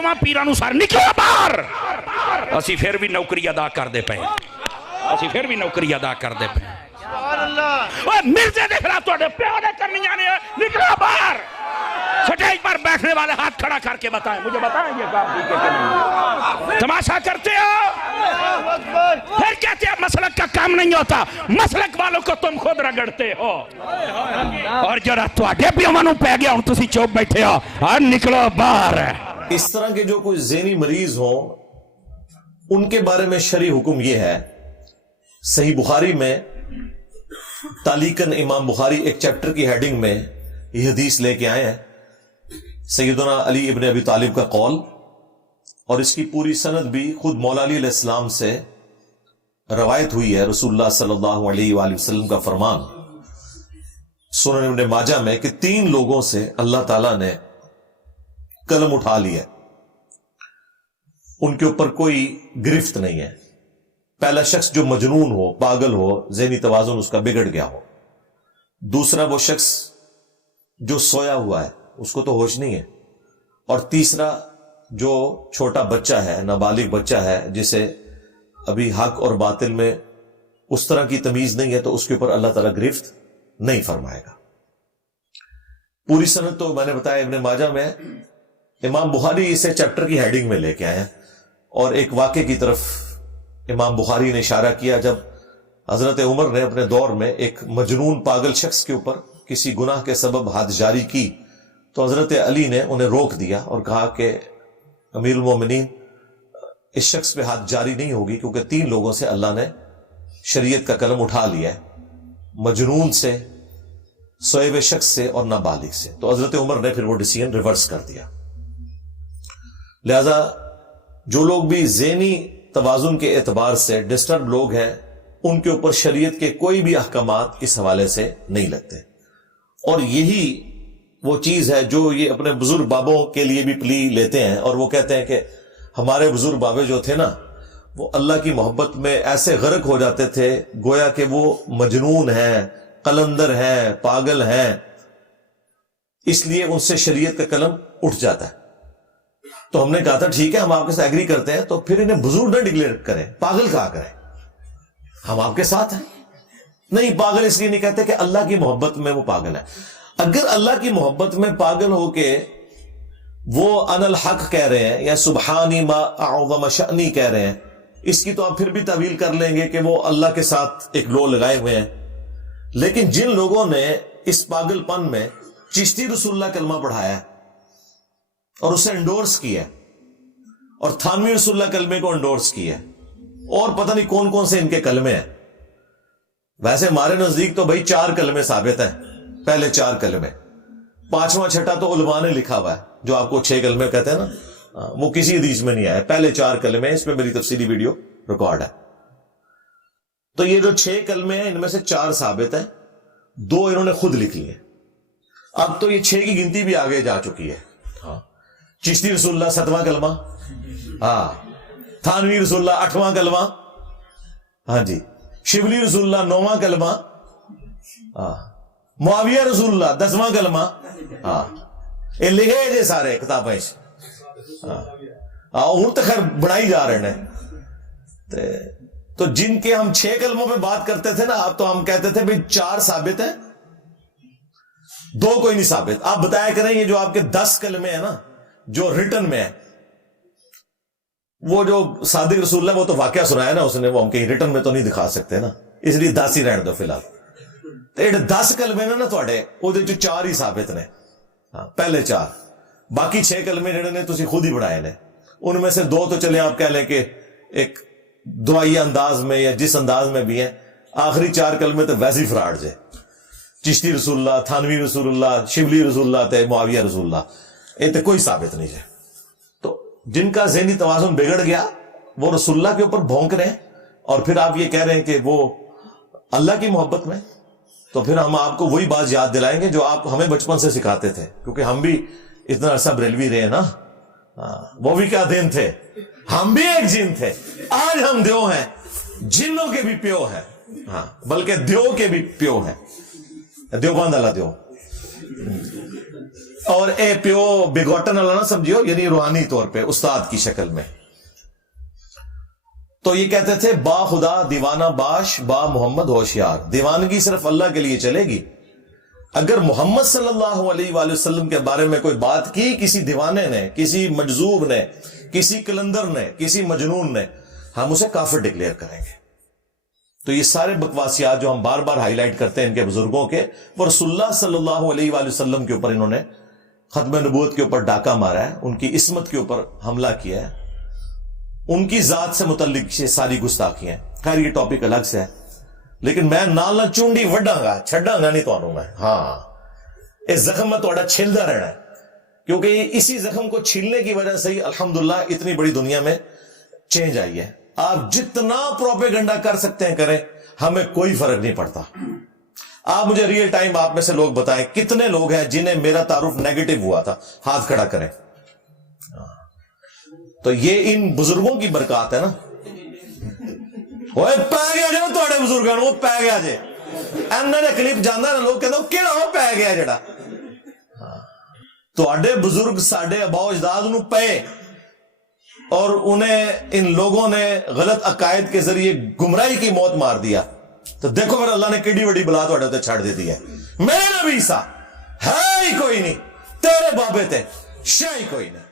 ਪਿਓਾਂ ਪੀਰਾਂ ਨੂੰ ਸਾਰ ਨਿਕਲੋ ਬਾਹਰ। ਅਸੀਂ ਫਿਰ ਵੀ ਨੌਕਰੀ ਅਦਾ ਕਰਦੇ ਪਏ, ਅਸੀਂ ਫਿਰ ਵੀ ਨੌਕਰੀ ਅਦਾ ਕਰਦੇ ਪਏ। मिर्जे के खिलाफ तो प्यो ने करनी जाने, निकलो बाहर। स्टेज पर बैठने वाले हाथ खड़ा करके बताएं, मुझे बताएं ये काम ठीक है कि नहीं? तमाशा करते हो, फिर कहते हैं मसलक का काम नहीं होता। मसलक वालों को तुम खुद रगड़ते हो। और जरा तुहाडे पिओ नूं पै गया, हुण तुसीं चुप बैठे हो, और निकलो बाहर। इस तरह के जो कोई ज़हनी मरीज हो उनके बारे में शरई हुक्म ये है, सही बुखारी में तालीकन इमाम बुखारी एक चैप्टर की हेडिंग में ये हदीस लेके आए हैं, सैयदना अली इब्न अबी तालिब का कौल, और इसकी पूरी सनद भी खुद मौला अली अलैहिस्सलाम से रवायत हुई है। रसूलुल्लाह सल्लल्लाहु अलैहि वसल्लम का फरमान सुनन इब्न माजा में कि 3 लोगों से अल्लाह ताला ने कलम उठा लिया, उनके ऊपर कोई गिरफ्त नहीं है। पहला शख्स जो मजनून हो, पागल हो, ज़हनी तवाज़ुन उसका बिगड़ गया हो। दूसरा वो शख्स जो सोया हुआ है, उसको तो होश नहीं है। और तीसरा जो छोटा बच्चा है, नाबालिग बच्चा है, जिसे अभी हक और बातिल में उस तरह की तमीज नहीं है, तो उसके ऊपर अल्लाह ताला गिरफ्त नहीं फरमाएगा। पूरी सनद तो मैंने बताया इब्न माजा में, इमाम बुखारी इसे चैप्टर की हेडिंग में लेके आए हैं। और एक वाक़े की तरफ इमाम बुखारी ने इशारा किया, जब हजरत उमर ने अपने दौर में एक मजनून पागल शख्स के ऊपर किसी गुनाह के सबब हाथ जारी की, तो हजरत अली ने उन्हें रोक दिया और कहा कि अमीरुल मोमिनीन, इस शख्स पे हाथ जारी नहीं होगी, क्योंकि 3 लोगों से अल्लाह ने शरीयत का कलम उठा लिया है, मजनून से, सोए हुए शख्स से और नाबालिग से। तो हजरत उमर ने फिर वो डिसीजन रिवर्स कर दिया। लिहाजा जो लोग भी ज़हनी तवाज़ुन के एतबार से डिस्टर्ब लोग हैं, उनके ऊपर शरीयत के कोई भी अहकामात इस हवाले से नहीं लगते। और यही वो चीज है जो ये अपने बुजुर्ग बाबों के लिए भी प्ली लेते हैं, और वो कहते हैं कि हमारे बुजुर्ग बाबे जो थे ना, वो अल्लाह की मोहब्बत में ऐसे गर्क हो जाते थे, गोया कि वो मजनून हैं, कलंदर हैं, पागल हैं, इसलिए उनसे शरीयत का कलम उठ जाता है। तो हमने कहा था ठीक है, हम आपके साथ एग्री करते हैं, तो फिर इन्हें बुजुर्ग न डिक्लेयर करें, पागल कहा करें, हम आपके साथ हैं। नहीं, पागल इसलिए नहीं कहते कि अल्लाह की मोहब्बत में वो पागल है। अगर अल्लाह की मोहब्बत में पागल हो के वो अनल हक कह रहे हैं या सुबहानी मा अअज़म शअनी कह रहे हैं, इसकी तो आप फिर भी तवील कर लेंगे कि वो अल्लाह के साथ एक लो लगाए हुए हैं। लेकिन जिन लोगों ने इस पागलपन में चिश्ती रसूलुल्लाह कलमा पढ़ाया है और उसे एंडोर्स किया, और थानवी रसूलुल्लाह कलमे को एंडोर्स किया, और पता नहीं कौन कौन से इनके कलमे हैं। वैसे हमारे नजदीक तो भाई 4 कलमे साबित हैं, पहले 4 कलमे, 5वां छठा तो उलमा ने लिखा हुआ है, जो आपको 6 कलमे कहते हैं ना, वो किसी हदीस में नहीं आया। पहले 4 कलमे, इसमें मेरी तफसीली वीडियो रिकॉर्ड है। तो ये जो 6 कलमे हैं, इनमें से 4 साबित है, 2 इन्होंने खुद लिख लिए। अब तो ये 6 की गिनती भी आगे जा चुकी है। चिश्ती रसूलुल्लाह 7वां कलमा, थानवी रसूलुल्लाह 8वां कलमा, हाँ जी, शिबली रसूलुल्लाह 9वां कलमा, मुआविया रसूलुल्लाह 10वां कलमा, ये लिखे जे सारे किताबें हूं तो खैर बनाई जा रहे हैं। तो जिनके हम 6 कलमों पे बात करते थे ना, अब तो हम कहते थे भाई 4 साबित है, 2 कोई नहीं साबित। आप बताया करें ये जो आपके 10 कलमे है ना, जो रिटर्न में है, वो जो सादिक रसूल है वो तो वाकया सुनाया ना उसने, वो हम कहीं रिटर्न में तो नहीं दिखा सकते ना, इसलिए 10 ही रहने दो फिलहाल। तो 10 कलमे ने ना थोड़े ਉਹਦੇ ਚ 4 ही साबित ने, पहले 4, बाकी 6 कलमे ਜਿਹੜੇ ਨੇ ਤੁਸੀਂ खुद ही बनाए ने, उनमें से 2 तो चले आप कह लें कि एक दुआई अंदाज में या जिस अंदाज में भी है, आखिरी 4 कलमे तो वैसे ही फराड जे, चिश्ती रसूलुल्लाह, थानवी रसूलुल्लाह, शिबली रसूलुल्लाह ते मुआविया रसूलुल्लाह, ये तो कोई साबित नहीं है। तो जिनका ज़हनी तवाज़ुन बिगड़ गया वो रसूलुल्लाह के ऊपर भौंक रहे हैं, और फिर आप ये कह रहे हैं कि वो अल्लाह की मोहब्बत में। तो फिर हम आपको वही बात याद दिलाएंगे जो आप हमें बचपन से सिखाते थे, क्योंकि हम भी इतना अरसा बरेलवी रहे ना। वो भी क्या दिन थे, हम भी एक जिन थे, आज हम द्यो हैं, जिन्नों के भी प्यो है, बल्कि द्यो के भी प्यो है, देवबंद अल्लाह द्यो। اور اے پیو بگوٹن اللہ نہ سمجھیو، یعنی روحانی طور پہ استاد کی شکل میں. تو یہ کہتے تھے با خدا دیوانہ باش با محمد ہوشیار. دیوانگی صرف اللہ کے لیے چلے گی. اگر محمد صلی اللہ علیہ وآلہ وسلم کے بارے میں کوئی بات کی کسی دیوانے نے، کسی مجذوب نے، کسی کلندر نے، کسی مجنون نے، ہم اسے کافر ڈکلیئر کریں گے. تو یہ سارے بکواسیات جو ہم بار بار ہائی لائٹ کرتے ہیں ان کے بزرگوں کے، وہ رسول اللہ صلی اللہ علیہ وآلہ وسلم کے اوپر انہوں نے ختم نبوت کے اوپر ڈاکہ مارا ہے، ان کی عصمت کے اوپر حملہ کیا ہے، ان کی ذات سے متعلق یہ ساری گستاخیاں. خیر یہ ٹاپک الگ سے ہے، لیکن میں نال نہ چونڈی وڈاں گا، چھڈاں گا نہیں تانوں میں. ہاں اس زخم میں تھوڑا چھلدا رہنا ہے، کیونکہ اسی زخم کو چھلنے کی وجہ سے ہی الحمدللہ اتنی بڑی دنیا میں چینج آئی ہے. آپ جتنا پروپیگنڈا کر سکتے ہیں کریں، ہمیں کوئی فرق نہیں پڑتا. آپ مجھے ریئل ٹائم آپ میں سے لوگ بتائیں کتنے لوگ ہیں جنہیں میرا تعارف نیگیٹو ہوا تھا، ہاتھ کھڑا کریں. تو یہ ان بزرگوں کی برکات ہے نا. پی گیا جا تھوڑے بزرگوں وہ پی گیا جے اینا نے کلپ جانا نا، لوگ کہتے ہیں کہڑا وہ پی گیا جڑا. تھوڑے بزرگ ساڈے آباؤ اجداد نو پے، اور انہیں ان لوگوں نے غلط عقائد کے ذریعے گمراہی کی موت مار دیا. تو دیکھو پھر اللہ نے کیڑی بڑی بلا تھوڑے تے چھڑ دی ہے. میرے نبی سا ہے ہی کوئی نہیں، تیرے بابے تے شے ہی کوئی نہیں.